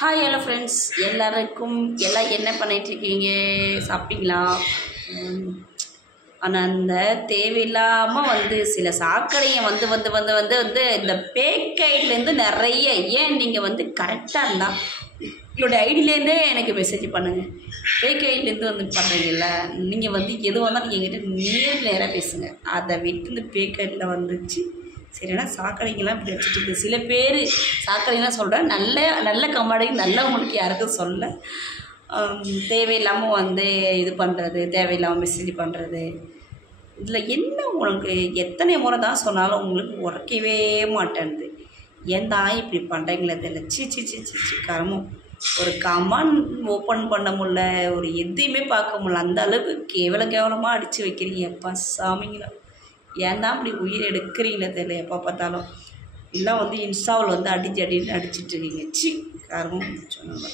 Hi hello friends எல்லாருக்கும் எல்லாம் என்ன பண்ணிகிட்ருக்கீங்க? சாப்பிட்டீங்களா? ஆனால் அந்த தேவையில்லாமல் சில சாக்கடையை வந்து வந்து வந்து வந்து வந்து இந்த பேக்கைட்லேருந்து நிறைய ஏன் நீங்கள் கரெக்டாக இருந்தால் உங்களோட ஐடியிலேருந்தே எனக்கு மெசேஜ் பண்ணுங்கள். பேக்கைட்லேருந்து பண்ணுறீங்கல்ல, நீங்கள் எதுவாக இருந்தாலும் என்கிட்ட நேராக பேசுங்க. அதை விட்டு இந்த பேக்கைட்டில் வந்துச்சு சரினா சாக்கடைங்கெல்லாம் இப்படி வச்சுட்டு இருக்குது. சில பேர் சாக்கடைலாம் சொல்கிறேன், நல்ல நல்ல கம்மாடைக்கு நல்லவங்களுக்கு யாருக்கும் சொல்ல. தேவையில்லாமல் இது பண்ணுறது, தேவையில்லாமல் மெசேஜ் பண்ணுறது, இதில் என்ன உங்களுக்கு எத்தனை முறை தான் சொன்னாலும் உங்களுக்கு உரைக்கவே மாட்டேன்து. ஏன் தான் இப்படி பண்ணுறீங்களே தெரியல. சி சி சி சி சி கரமும் ஒரு கமெண்ட் ஓப்பன் பண்ண முடில, ஒரு எதையுமே பார்க்க முடியல. அந்த அளவுக்கு கேவலமாக அடித்து வைக்கிறீங்க. எப்பா சாமிங்களா, ஏன் தான் அப்படி உயிர் எடுக்கிறீங்களே தெரியல. எப்போ பார்த்தாலும் எல்லாம் இன்ஸ்டாவில் அடிச்சுட்டு இருக்கீங்க. சி காரணம் சொன்னாங்க.